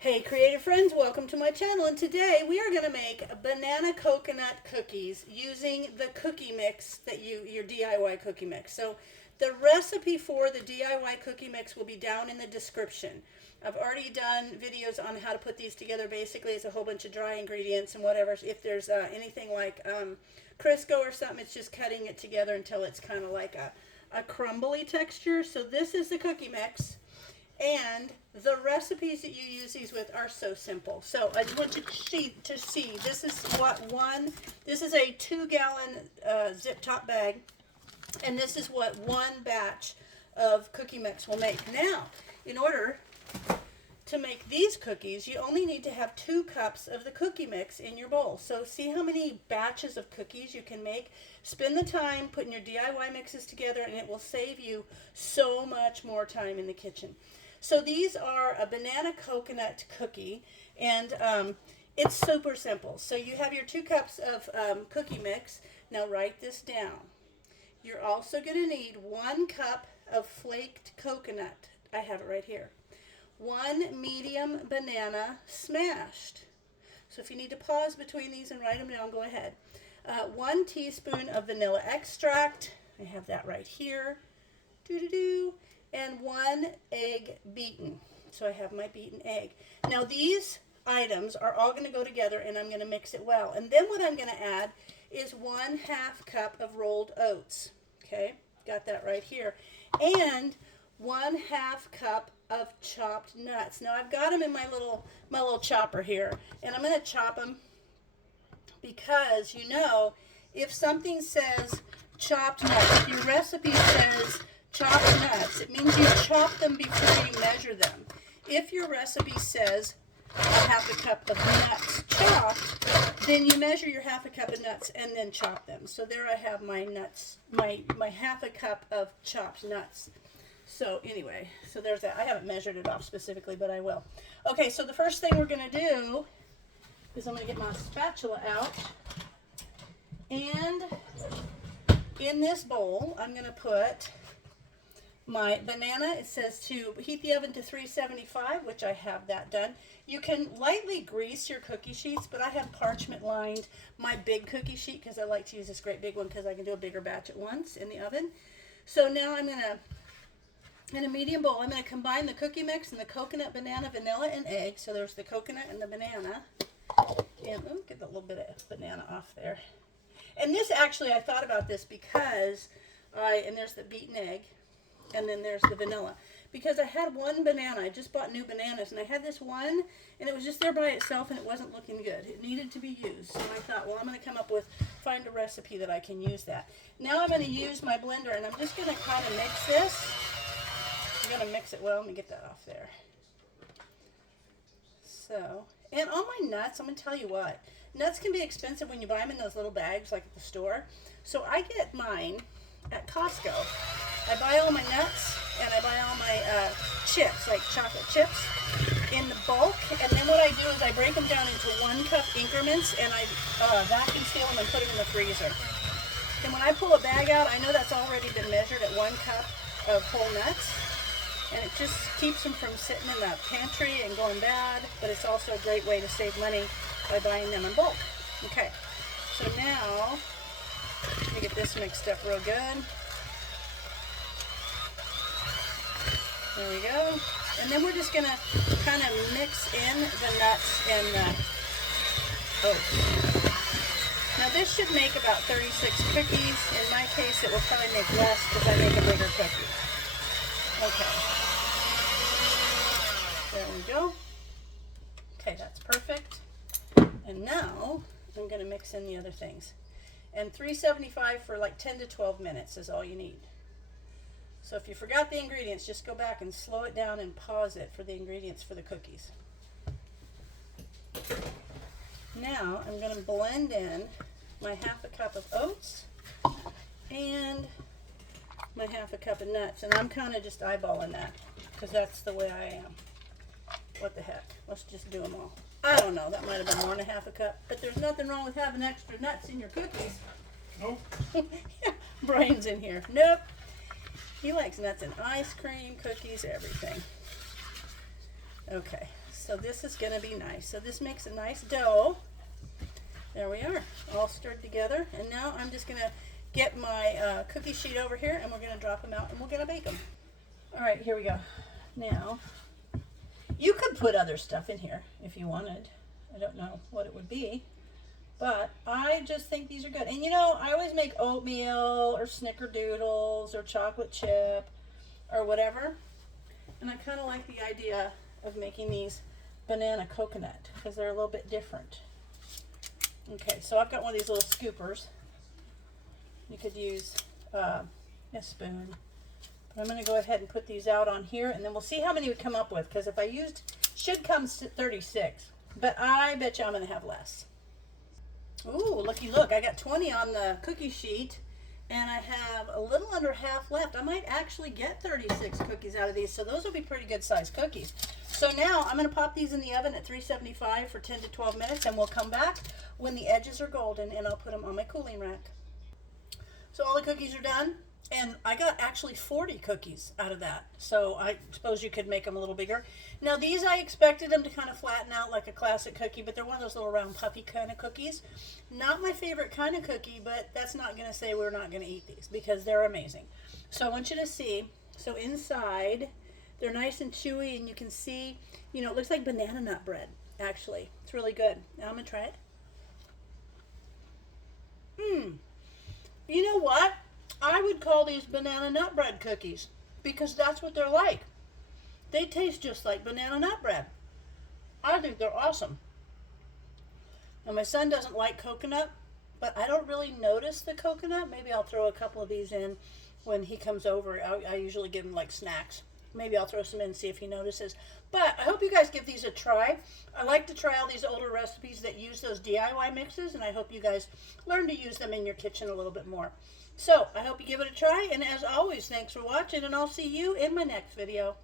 Hey creative friends, welcome to my channel, and today we are going to make banana coconut cookies using the cookie mix that your DIY cookie mix. So the recipe for the DIY cookie mix will be down in the description. I've already done videos on how to put these together. Basically it's a whole bunch of dry ingredients and whatever. If there's anything like Crisco or something, it's just cutting it together until it's kind of like a crumbly texture. So this is the cookie mix. And the recipes that you use these with are so simple. So I just want you to see this is this is a 2-gallon zip top bag, and this is what one batch of cookie mix will make. Now, in order to make these cookies, you only need to have 2 cups of the cookie mix in your bowl. So see how many batches of cookies you can make? Spend the time putting your DIY mixes together, and it will save you so much more time in the kitchen. So these are a banana coconut cookie, and it's super simple. So you have your 2 cups of cookie mix. Now write this down. You're also going to need 1 cup of flaked coconut. I have it right here. 1 medium banana smashed. So if you need to pause between these and write them down, go ahead. 1 teaspoon of vanilla extract. I have that right here. And 1 egg beaten. So I have my beaten egg. Now these items are all going to go together, and I'm going to mix it well. And then what I'm going to add is 1/2 cup of rolled oats. Okay, got that right here. And 1/2 cup of chopped nuts. Now I've got them in my little chopper here, and I'm going to chop them because if something says chopped nuts, if your recipe says chopped nuts, it means you chop them before you measure them. If your recipe says 1/2 cup of nuts chopped, then you measure your 1/2 cup of nuts and then chop them. So there I have my nuts, my 1/2 cup of chopped nuts. So anyway, so there's that. I haven't measured it off specifically, but I will. Okay, so the first thing we're going to do is I'm going to get my spatula out, and in this bowl I'm going to put my banana. It says to heat the oven to 375, which I have that done. You can lightly grease your cookie sheets, but I have parchment lined my big cookie sheet because I like to use this great big one because I can do a bigger batch at once in the oven. So now I'm going to, in a medium bowl, I'm going to combine the cookie mix and the coconut, banana, vanilla, and egg. So there's the coconut and the banana. And get a little bit of banana off there. And this actually, I thought about this because and there's the beaten egg. And then there's the vanilla, because I had 1 banana. I just bought new bananas, and I had this one, and it was just there by itself, and it wasn't looking good. It needed to be used. So I thought, well, I'm going to find a recipe that I can use that. Now I'm going to use my blender, and I'm just going to kind of mix this. I'm going to mix it well. Let me get that off there. So, and on my nuts, I'm going to tell you what. Nuts can be expensive when you buy them in those little bags like at the store. So I get mine at Costco. I buy all my nuts, and I buy all my chips, like chocolate chips, in the bulk. And then what I do is I break them down into 1 cup increments, and I vacuum seal them and put them in the freezer. And when I pull a bag out, I know that's already been measured at 1 cup of whole nuts. And it just keeps them from sitting in the pantry and going bad. But it's also a great way to save money by buying them in bulk. Okay, so now let me get this mixed up real good. There we go. And then we're just going to kind of mix in the nuts and the oats. Now this should make about 36 cookies. In my case, it will probably make less because I make a bigger cookie. Okay. There we go. Okay, that's perfect. And now I'm going to mix in the other things. And 375 for like 10 to 12 minutes is all you need. So if you forgot the ingredients, just go back and slow it down and pause it for the ingredients for the cookies. Now I'm going to blend in my 1/2 cup of oats and my 1/2 cup of nuts. And I'm kind of just eyeballing that because that's the way I am. What the heck? Let's just do them all. I don't know. That might have been more than 1/2 cup. But there's nothing wrong with having extra nuts in your cookies. Nope. Yeah, Brian's in here. Nope. He likes nuts in ice cream, cookies, everything. Okay, So this is going to be nice. So this makes a nice dough. There we are, all stirred together. And now I'm just going to get my cookie sheet over here, and we're going to drop them out, and we're going to bake them. All right, here we go. Now, you could put other stuff in here if you wanted. I don't know what it would be, but I just think these are good. And you know, I always make oatmeal or snickerdoodles or chocolate chip or whatever. And I kind of like the idea of making these banana coconut because they're a little bit different. Okay, so I've got one of these little scoopers. You could use a spoon. But I'm going to go ahead and put these out on here, and then we'll see how many we come up with, because if I used, should come to 36, but I bet you I'm going to have less. Ooh, looky look, I got 20 on the cookie sheet, and I have a little under half left. I might actually get 36 cookies out of these, so those will be pretty good sized cookies. So now I'm going to pop these in the oven at 375 for 10 to 12 minutes, and we'll come back when the edges are golden, and I'll put them on my cooling rack. So all the cookies are done, and I got actually 40 cookies out of that. So I suppose you could make them a little bigger. Now these, I expected them to kind of flatten out like a classic cookie, but they're one of those little round puffy kind of cookies. Not my favorite kind of cookie, but that's not going to say we're not going to eat these, because they're amazing. So I want you to see, so inside, they're nice and chewy, and you can see, you know, it looks like banana nut bread, actually. It's really good. Now I'm going to try it. You know what? I would call these banana nut bread cookies, because that's what they're like. They taste just like banana nut bread. I think they're awesome. Now my son doesn't like coconut, but I don't really notice the coconut. Maybe I'll throw a couple of these in when he comes over. I usually give him like snacks. Maybe I'll throw some in and see if he notices. But I hope you guys give these a try. I like to try all these older recipes that use those DIY mixes, and I hope you guys learn to use them in your kitchen a little bit more. So I hope you give it a try, and as always, thanks for watching, and I'll see you in my next video.